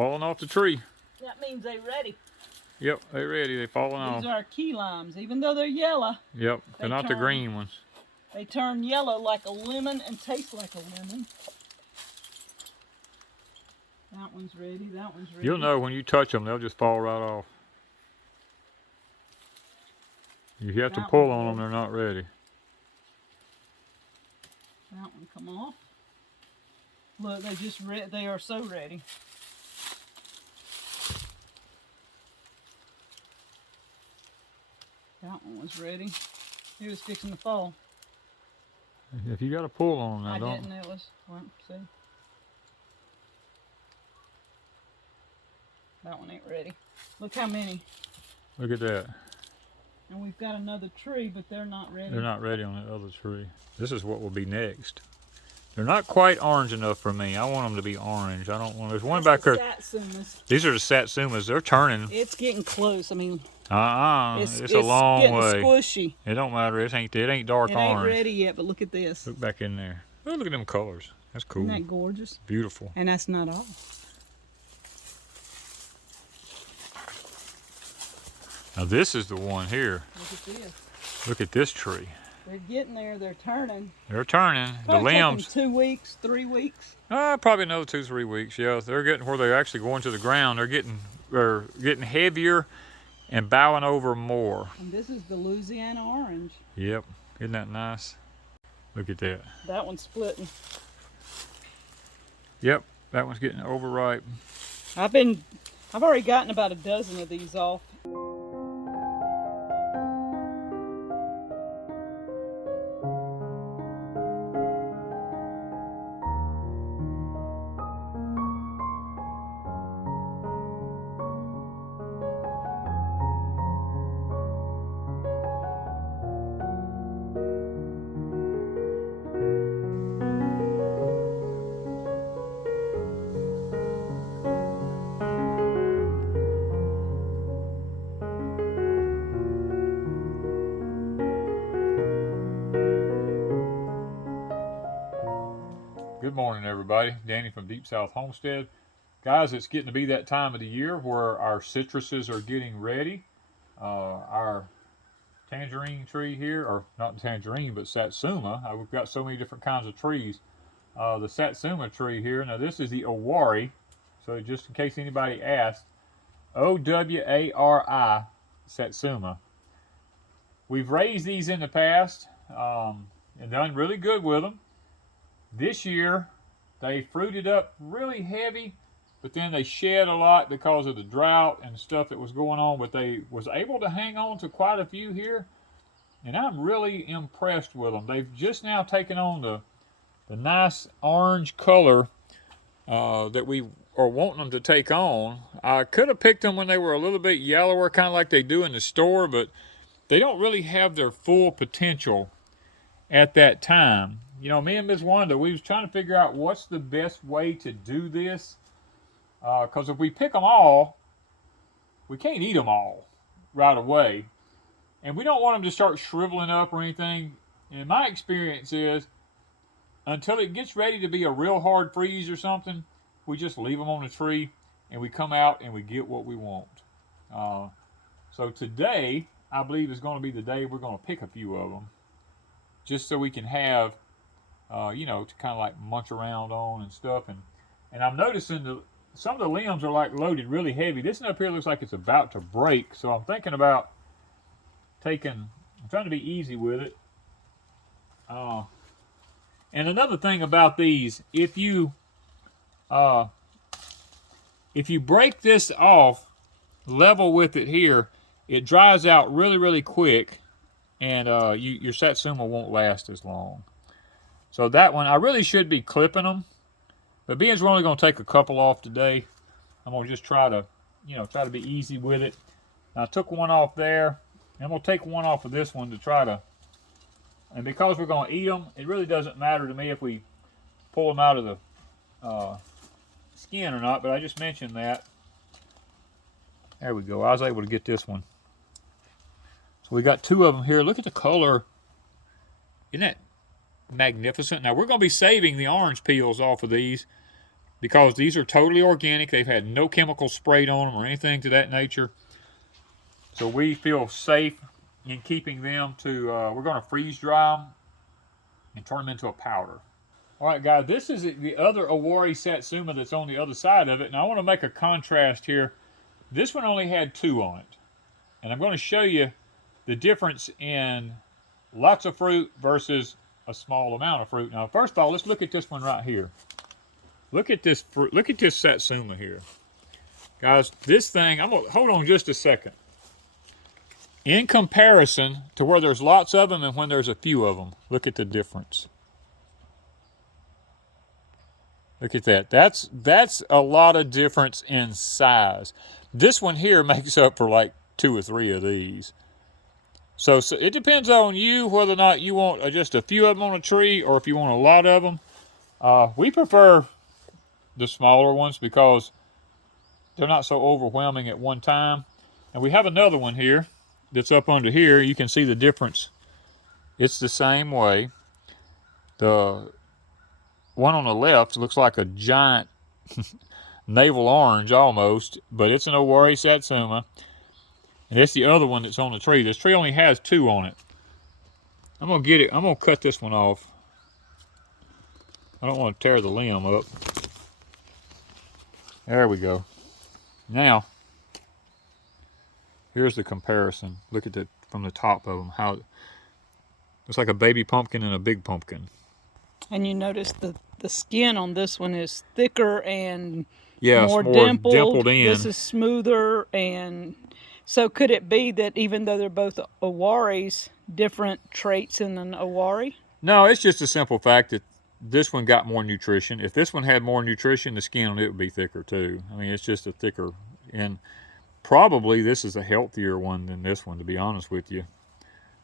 falling off the tree. That means they're ready. Yep, they're ready. They're falling off. These are key limes, even though they're yellow. Yep, they're not the green ones. They turn yellow like a lemon and taste like a lemon. That one's ready. That one's ready. You'll know when you touch them, they'll just fall right off. You have to pull on them, they're not ready. That one come off. Look, they are so ready. That one was ready. It was fixing to fall. If you got to pull on them, I don't. didn't. It was. Well, see. That one ain't ready. Look how many. Look at that. And we've got another tree, but they're not ready. They're not ready on that other tree. This is what will be next. They're not quite orange enough for me. I want them to be orange. I don't want. There's one back there. Satsumas. These are the Satsumas. They're turning. It's getting close. I mean. It's a long way. It's getting squishy. It don't matter. It ain't dark orange. It ain't ready yet, but look at this. Look back in there. Oh, look at them colors. That's cool. Isn't that gorgeous? Beautiful. And that's not all. Now this is the one here. Look at this. Look at this tree. They're getting there. They're turning. They're turning. Probably the limbs. 2 weeks, 3 weeks. Probably another 2-3 weeks. Yeah, they're getting where they're actually going to the ground. They're getting heavier and bowing over more. And this is the Louisiana orange. Yep. Isn't that nice? Look at that. That one's splitting. Yep. That one's getting overripe. I've already gotten about a dozen of these off. Good morning, everybody. Danny from Deep South Homestead. Guys, it's getting to be that time of the year where our citruses are getting ready. Our tangerine tree here, or not tangerine, but Satsuma. We've got so many different kinds of trees. The Satsuma tree here, now this is the Owari. So just in case anybody asked, O-W-A-R-I, Satsuma. We've raised these in the past and done really good with them. This year, they fruited up really heavy, but then they shed a lot because of the drought and stuff that was going on, but they was able to hang on to quite a few here, and I'm really impressed with them. They've just now taken on the nice orange color that we are wanting them to take on. I could have picked them when they were a little bit yellower, kind of like they do in the store, but they don't really have their full potential at that time. You know, me and Ms. Wanda, we was trying to figure out what's the best way to do this. Because if we pick them all, we can't eat them all right away. And we don't want them to start shriveling up or anything. And my experience is, until it gets ready to be a real hard freeze or something, we just leave them on the tree and we come out and we get what we want. So today, I believe is going to be the day we're going to pick a few of them. Just so we can have... you know, to kind of like munch around on and stuff. And I'm noticing some of the limbs are like loaded really heavy. This one up here looks like it's about to break. So I'm thinking about I'm trying to be easy with it. And another thing about these, if you break this off level with it here, it dries out really, really quick. And your Satsuma won't last as long. So that one, I really should be clipping them. But being we're only going to take a couple off today, I'm going to just try to be easy with it. I took one off there. And I'm going to take one off of this one to try to, and because we're going to eat them, it really doesn't matter to me if we pull them out of the skin or not, but I just mentioned that. There we go. I was able to get this one. So we got 2 of them here. Look at the color. Isn't that magnificent? Now we're going to be saving the orange peels off of these because these are totally organic. They've had no chemicals sprayed on them or anything to that nature. So we feel safe in keeping them to, we're going to freeze dry them and turn them into a powder. All right, guys, this is the other Awari Satsuma that's on the other side of it. And I want to make a contrast here. This one only had 2 on it. And I'm going to show you the difference in lots of fruit versus a small amount of fruit. Now, first of all, let's look at this one right here. Look at this fruit. Look at this Satsuma here. Guys, this thing, I'm going to hold on just a second. In comparison to where there's lots of them and when there's a few of them, look at the difference. Look at that. That's a lot of difference in size. This one here makes up for like 2 or 3 of these. So it depends on you whether or not you want just a few of them on a tree or if you want a lot of them. We prefer the smaller ones because they're not so overwhelming at one time. And we have another one here that's up under here. You can see the difference. It's the same way. The one on the left looks like a giant navel orange almost, but it's an Awari Satsuma. And that's the other one that's on the tree. This tree only has 2 on it. I'm going to get it. I'm going to cut this one off. I don't want to tear the limb up. There we go. Now, here's the comparison. Look at it from the top of them. How it's like a baby pumpkin and a big pumpkin. And you notice the skin on this one is thicker and yeah, more dimpled in. This is smoother. And so could it be that even though they're both Awaris, different traits in an Awari? No, it's just a simple fact that this one got more nutrition. If this one had more nutrition, the skin on it would be thicker too. I mean, it's just a thicker, and probably this is a healthier one than this one, to be honest with you.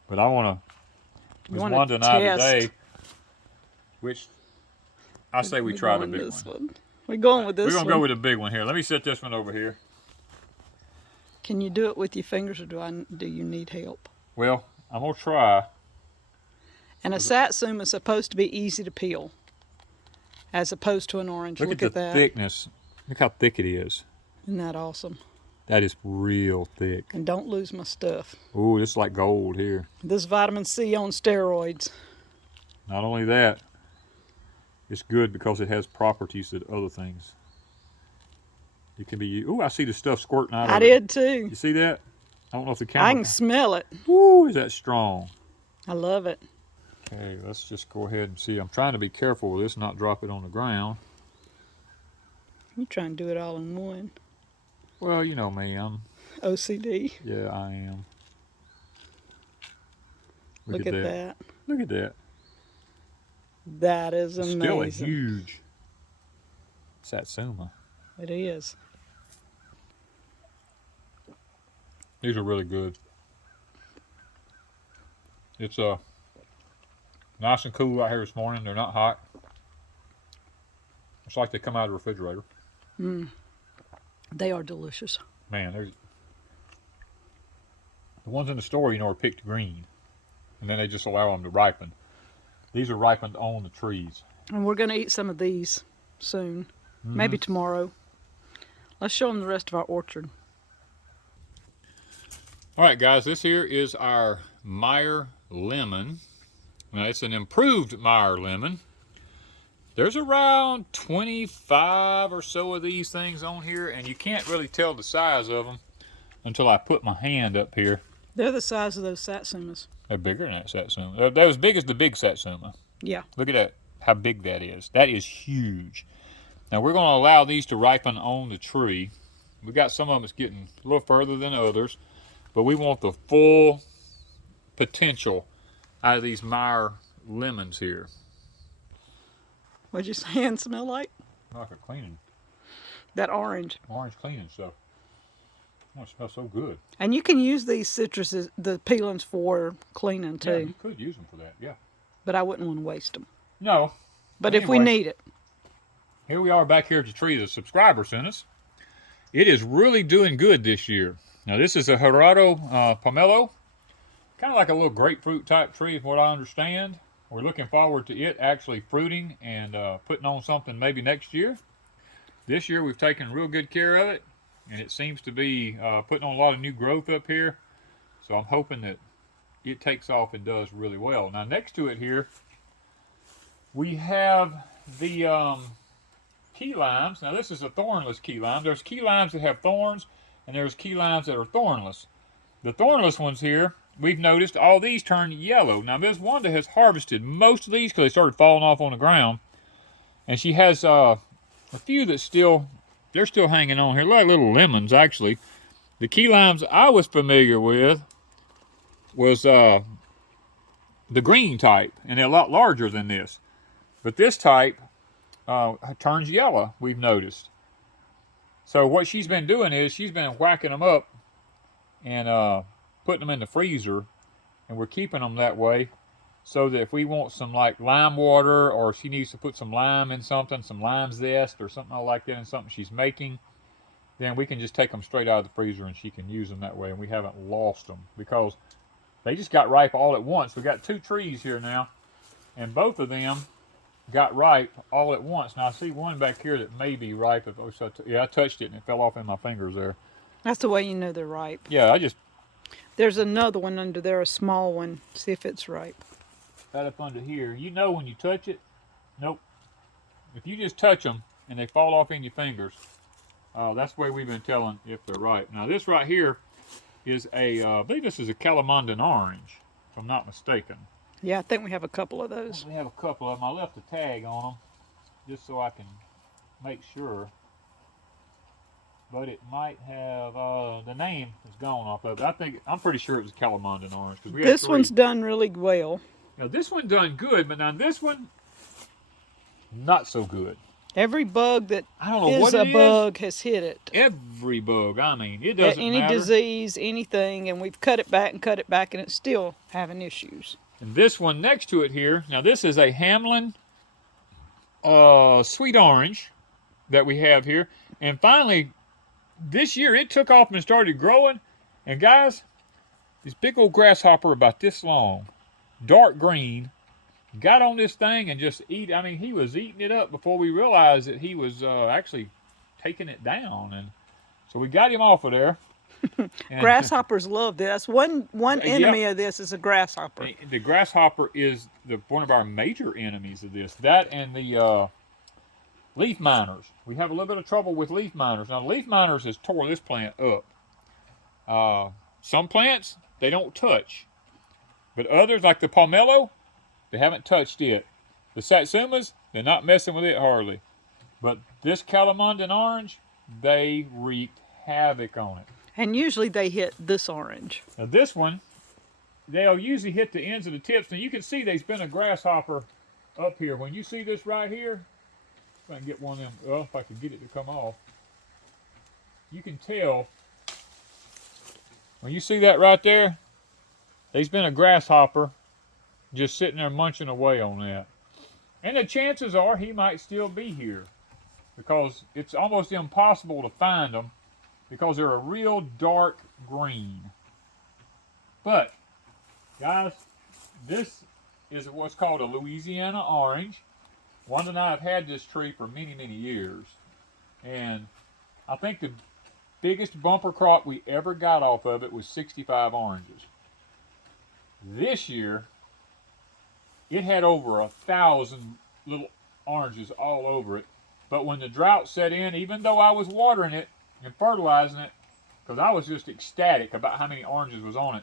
But I want to, with Wanda and I today, which I say we try the big one. We're going with this one. We're going to go with the big one here. Let me set this one over here. Can you do it with your fingers, or do you need help? Well, I'm going to try. And a Satsuma is supposed to be easy to peel, as opposed to an orange. Look at that thickness. Look how thick it is. Isn't that awesome? That is real thick. And don't lose my stuff. Ooh, this is like gold here. This vitamin C on steroids. Not only that, it's good because it has properties that other things. It can be. Ooh, I see the stuff squirting out of it. I did too. You see that? I don't know if the camera. I can smell it. Ooh, is that strong? I love it. Okay, let's just go ahead and see. I'm trying to be careful with this, not drop it on the ground. You trying to do it all in one. Well, you know me, I'm OCD. Yeah, I am. Look at that. Look at that. That is amazing. Still a huge Satsuma. It is. These are really good. It's nice and cool out here this morning. They're not hot. It's like they come out of the refrigerator. They are delicious. Man, the ones in the store, you know, are picked green. And then they just allow them to ripen. These are ripened on the trees. And we're going to eat some of these soon. Maybe tomorrow. Let's show them the rest of our orchard. All right, guys, this here is our Meyer lemon. Now, it's an improved Meyer lemon. There's around 25 or so of these things on here, and you can't really tell the size of them until I put my hand up here. They're the size of those Satsumas. They're bigger than that Satsuma. They're as big as the big Satsuma. Yeah. Look at that, how big that is. That is huge. Now, we're going to allow these to ripen on the tree. We got some of them that's getting a little further than others, but we want the full potential out of these Meyer lemons here. What'd your hand smell like? Like a cleaning. That orange. Orange cleaning stuff. Oh, it smells so good. And you can use these citruses, the peelings, for cleaning too. Yeah, you could use them for that, yeah. But I wouldn't want to waste them. No. But anyway, if we need it. Here we are back here at the tree the subscriber sent us. It is really doing good this year. Now this is a Gerardo pomelo. Kind of like a little grapefruit type tree, from what I understand. We're looking forward to it actually fruiting and putting on something maybe next year. this year we've taken real good care of it, and it seems to be putting on a lot of new growth up here. So I'm hoping that it takes off and does really well. Now next to it here, we have the key limes. Now this is a thornless key lime. There's key limes that have thorns, and there's key limes that are thornless. The thornless ones here, we've noticed all these turn yellow. Now Ms. Wanda has harvested most of these because they started falling off on the ground. And she has a few that they're still hanging on here, like little lemons actually. The key limes I was familiar with was the green type, and they're a lot larger than this. But this type turns yellow, we've noticed. So what she's been doing is she's been whacking them up and putting them in the freezer, and we're keeping them that way so that if we want some like lime water, or she needs to put some lime in something, some lime zest or something like that in something she's making, then we can just take them straight out of the freezer and she can use them that way, and we haven't lost them because they just got ripe all at once. We got 2 trees here now, and both of them got ripe all at once. Now I see one back here that may be ripe. Yeah, I touched it and it fell off in my fingers there. That's the way you know they're ripe. Yeah, There's another one under there, a small one. See if it's ripe. Right up under here. You know when you touch it. Nope. If you just touch them and they fall off in your fingers, that's the way we've been telling if they're ripe. Now this right here is I believe this is a Calamandan orange, if I'm not mistaken. Yeah, I think we have a couple of those. We have a couple of them. I left a tag on them just so I can make sure. But it might have, the name is gone off of it. I'm pretty sure it was Calamandan orange. This one's done really well. Now this one done good, but now this one, not so good. Every bug that is a bug has hit it. Every bug, I mean, it doesn't matter. Any disease, anything, and we've cut it back, and it's still having issues. And this one next to it here, now this is a Hamlin sweet orange that we have here. And finally, this year it took off and started growing. And guys, this big old grasshopper about this long, dark green, got on this thing and just he was eating it up before we realized that he was actually taking it down. And so we got him off of there. Grasshoppers love this. One enemy of this is a grasshopper. The grasshopper is one of our major enemies of this. That and the leaf miners. We have a little bit of trouble with leaf miners. Now, the leaf miners has tore this plant up. Some plants, they don't touch. But others, like the pomelo, they haven't touched it. The Satsumas, they're not messing with it hardly. But this Calamandan orange, they wreaked havoc on it. And usually they hit this orange. Now this one, they'll usually hit the ends of the tips. Now you can see there's been a grasshopper up here. When you see this right here, if I can get one of them, well, if I can get it to come off, you can tell, when you see that right there, there's been a grasshopper just sitting there munching away on that. And the chances are he might still be here because it's almost impossible to find them because they're a real dark green. But, guys, this is what's called a Louisiana orange. Wanda and I have had this tree for many, many years. And I think the biggest bumper crop we ever got off of it was 65 oranges. This year, it had over 1,000 little oranges all over it. But when the drought set in, even though I was watering it and fertilizing it, because I was just ecstatic about how many oranges was on it,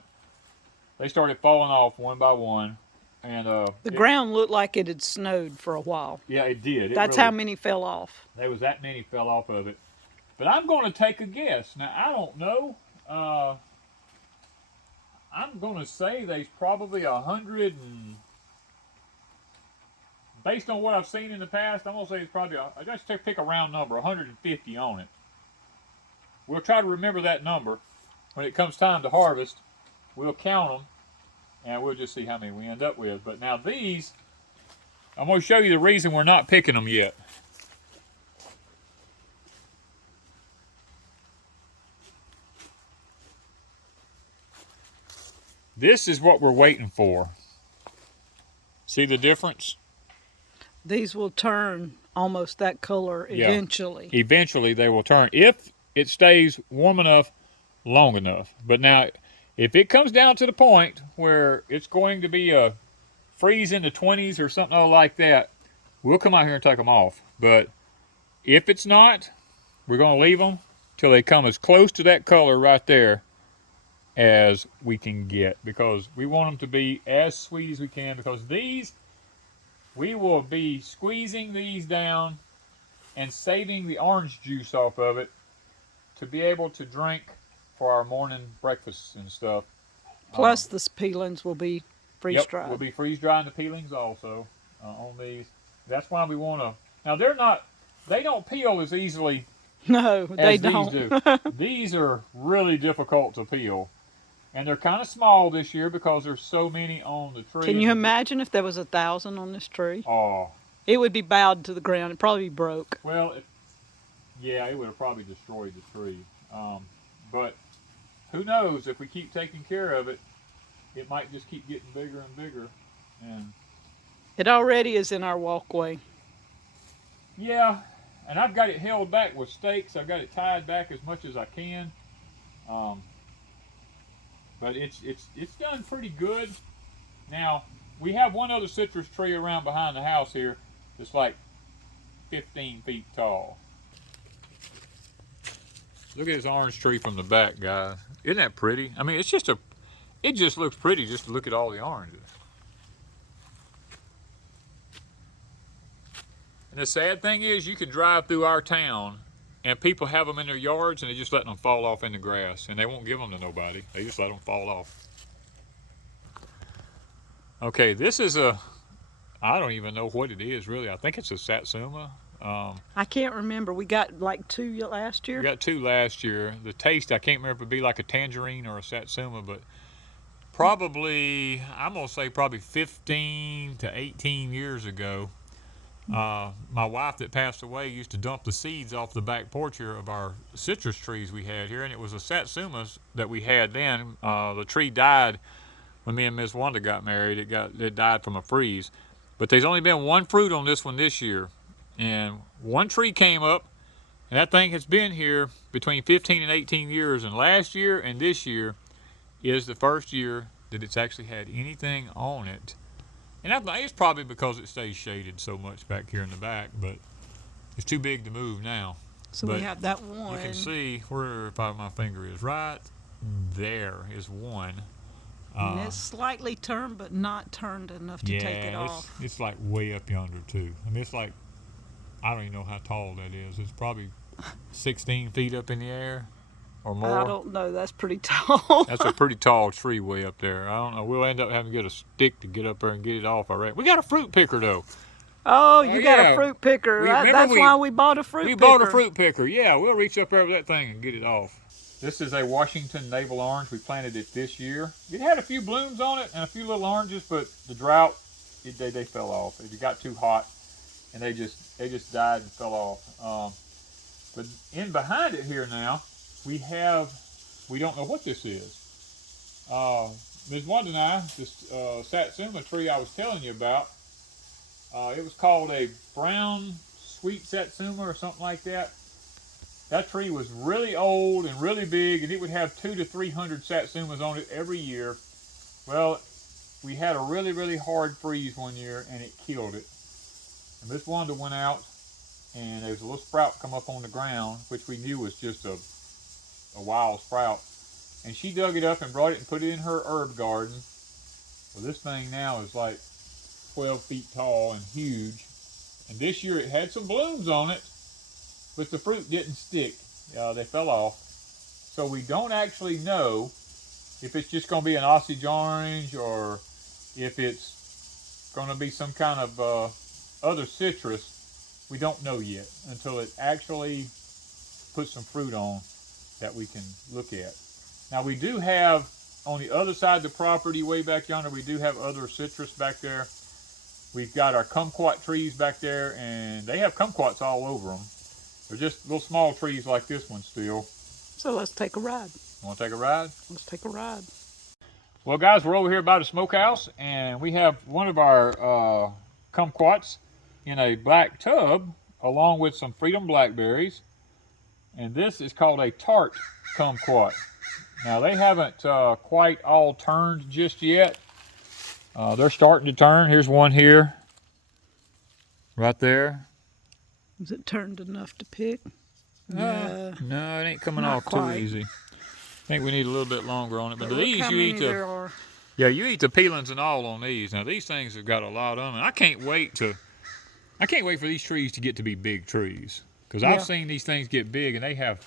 they started falling off one by one. And the ground looked like it had snowed for a while. Yeah, it did. That's how many fell off. There was that many fell off of it. But I'm going to take a guess. Now, I don't know. I'm going to say there's probably 100 and... Based on what I've seen in the past, I'm going to say it's probably, I just pick a round number, 150 on it. We'll try to remember that number. When it comes time to harvest, we'll count them, and we'll just see how many we end up with. But now these, I'm going to show you the reason we're not picking them yet. This is what we're waiting for. See the difference? These will turn almost that color eventually. Yeah. Eventually they will turn if it stays warm enough long enough. But now if it comes down to the point where it's going to be a freeze in the 20s or something like that, we'll come out here and take them off. But if it's not, we're going to leave them till they come as close to that color right there as we can get, because we want them to be as sweet as we can, because these, we will be squeezing these down and saving the orange juice off of it to be able to drink for our morning breakfasts and stuff. Plus the peelings will be freeze-dried. We'll be freeze-drying the peelings also on these. That's why we want to, now they don't peel as easily no, they don't. These do. These are really difficult to peel. And they're kind of small this year because there's so many on the tree. Can you imagine if there was 1,000 on this tree? Oh. It would be bowed to the ground. It'd probably be broke. Well, yeah, it would have probably destroyed the tree. But who knows? If we keep taking care of it, it might just keep getting bigger and bigger. And it already is in our walkway. Yeah, and I've got it held back with stakes. I've got it tied back as much as I can. But it's done pretty good. Now, we have one other citrus tree around behind the house here that's like 15 feet tall. Look at this orange tree from the back, guys. Isn't that pretty? I mean, it just looks pretty just to look at all the oranges. And the sad thing is, you can drive through our town and people have them in their yards and they just let them fall off in the grass, and they won't give them to nobody. They just let them fall off. Okay, this is I don't even know what it is really. I think it's a Satsuma. I can't remember. We got like 2 last year. We got 2 last year. The taste, I can't remember if it'd be like a tangerine or a Satsuma, but probably, I'm gonna say probably 15 to 18 years ago. My wife that passed away used to dump the seeds off the back porch here of our citrus trees we had here, and it was a Satsuma that we had then. The tree died when me and Miss Wanda got married. It died from a freeze, but there's only been 1 fruit on this one this year, and 1 tree came up, and that thing has been here between 15 and 18 years, and last year and this year is the first year that it's actually had anything on it. And I think it's probably because it stays shaded so much back here in the back, but it's too big to move now. So but we have that one. You can see where my finger is. Right there is one. And it's slightly turned, but not turned enough to take it off. It's like way up yonder too. I mean, it's like, I don't even know how tall that is. It's probably 16 feet up in the air or more. I don't know. That's pretty tall. That's a pretty tall tree way up there. I don't know. We'll end up having to get a stick to get up there and get it off, I reckon. We got a fruit picker, though. Oh, you got a fruit picker. That's why we bought a fruit picker. We bought a fruit picker. Yeah, we'll reach up there with that thing and get it off. This is a Washington navel orange. We planted it this year. It had a few blooms on it and a few little oranges, but the drought, they fell off. It got too hot, and they just died and fell off. But in behind it here now, we don't know what this is. Ms. Wanda and I, this Satsuma tree I was telling you about, it was called a brown sweet Satsuma or something like that. That tree was really old and really big, and it would have 200 to 300 Satsumas on it every year. Well, we had a really, really hard freeze one year, and it killed it. And Miss Wanda went out, and there was a little sprout come up on the ground, which we knew was just a wild sprout. And she dug it up and brought it and put it in her herb garden. Well, this thing now is like 12 feet tall and huge. And this year it had some blooms on it, but the fruit didn't stick. They fell off. So we don't actually know if it's just going to be an Osage orange or if it's going to be some kind of other citrus. We don't know yet until it actually puts some fruit on that we can look at. Now we do have, on the other side of the property, way back yonder, we do have other citrus back there. We've got our kumquat trees back there, and they have kumquats all over them. They're just little small trees like this one still. So let's take a ride. Want to take a ride? Let's take a ride. Well, guys, we're over here by the smokehouse, and we have one of our kumquats in a black tub along with some Freedom blackberries. And this is called a tart kumquat. Now they haven't quite all turned just yet. They're starting to turn. Here's one here. Right there. Is it turned enough to pick? No, it ain't coming off too easy. I think we need a little bit longer on it. But these you eat the you eat the peelings and all on these. Now these things have got a lot of them. And I can't wait for these trees to get to be big trees. Because I've seen these things get big and they have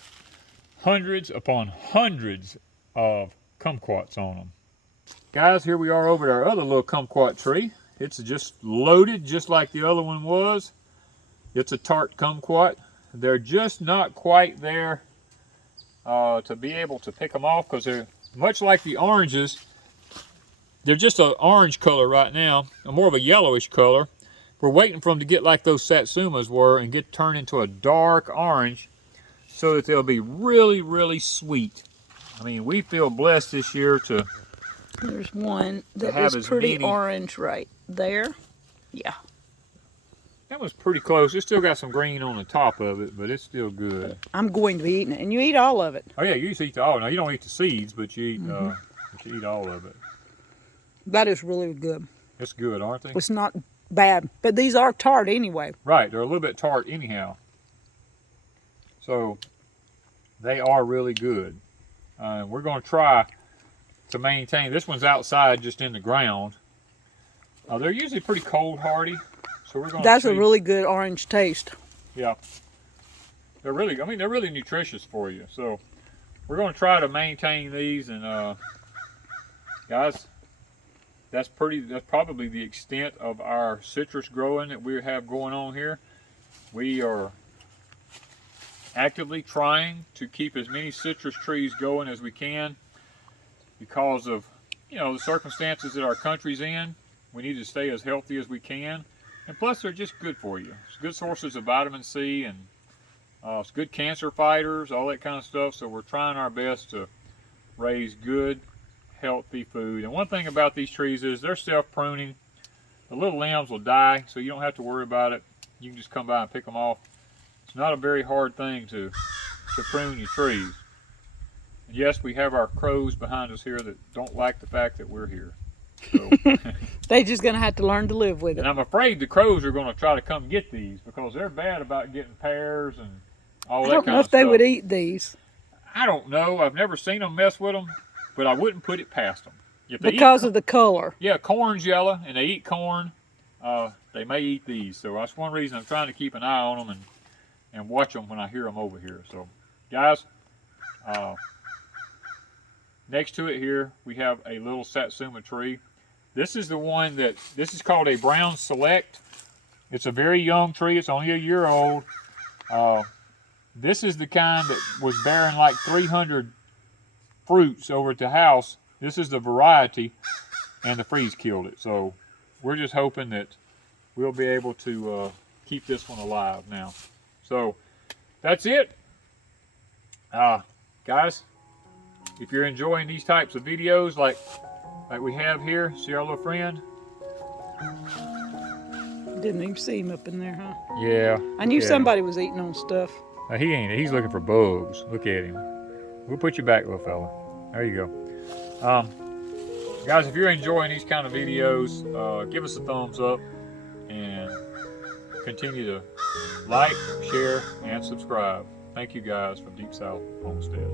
hundreds upon hundreds of kumquats on them. Guys, here we are over at our other little kumquat tree. It's just loaded just like the other one was. It's a tart kumquat. They're just not quite there to be able to pick them off because they're much like the oranges. They're just an orange color right now, more of a yellowish color. We're waiting for them to get like those Satsumas were and get turned into a dark orange so that they'll be really, really sweet. I mean, we feel blessed this year to There's one that is pretty orange right there. Yeah. That was pretty close. It's still got some green on the top of it, but it's still good. I'm going to be eating it, and you eat all of it. Oh yeah, you eat all. Now you don't eat the seeds, but you eat all of it. That is really good. It's good, aren't they? It's not bad, but these are tart anyway. Right, they're a little bit tart anyhow. So they are really good. We're going to try to maintain. This one's outside, just in the ground. They're usually pretty cold hardy. So we're going That's a really good orange taste. Yeah. They're really, they're really nutritious for you. So we're going to try to maintain these. And guys, that's probably the extent of our citrus growing that we have going on here. We are actively trying to keep as many citrus trees going as we can because of, the circumstances that our country's in. We need to stay as healthy as we can. And plus, they're just good for you. It's good sources of vitamin C and it's good cancer fighters, all that kind of stuff. So we're trying our best to raise good, healthy food. And one thing about these trees is they're self-pruning. The little limbs will die, so you don't have to worry about it. You can just come by and pick them off. It's not a very hard thing to prune your trees. And yes, we have our crows behind us here that don't like the fact that we're here. So they're just going to have to learn to live with it. And I'm afraid the crows are going to try to come get these because they're bad about getting pears and all that kind of stuff. I don't know if they would eat these. I don't know. I've never seen them mess with them, but I wouldn't put it past them. Because of the color. Yeah, corn's yellow, and they eat corn. They may eat these. So that's one reason I'm trying to keep an eye on them and watch them when I hear them over here. So, guys, next to it here, we have a little Satsuma tree. This is the one this is called a Brown Select. It's a very young tree. It's only a year old. This is the kind that was bearing like 300 fruits over at the house. This is the variety, and the freeze killed it. So we're just hoping that we'll be able to keep this one alive now. So that's it. Guys, if you're enjoying these types of videos like we have here, see our little friend? Didn't even see him up in there, huh? Yeah. I knew somebody was eating on stuff. He ain't. He's looking for bugs. Look at him. We'll put you back, little fella. There you go. Guys, if you're enjoying these kind of videos, give us a thumbs up and continue to like, share, and subscribe. Thank you guys from Deep South Homestead.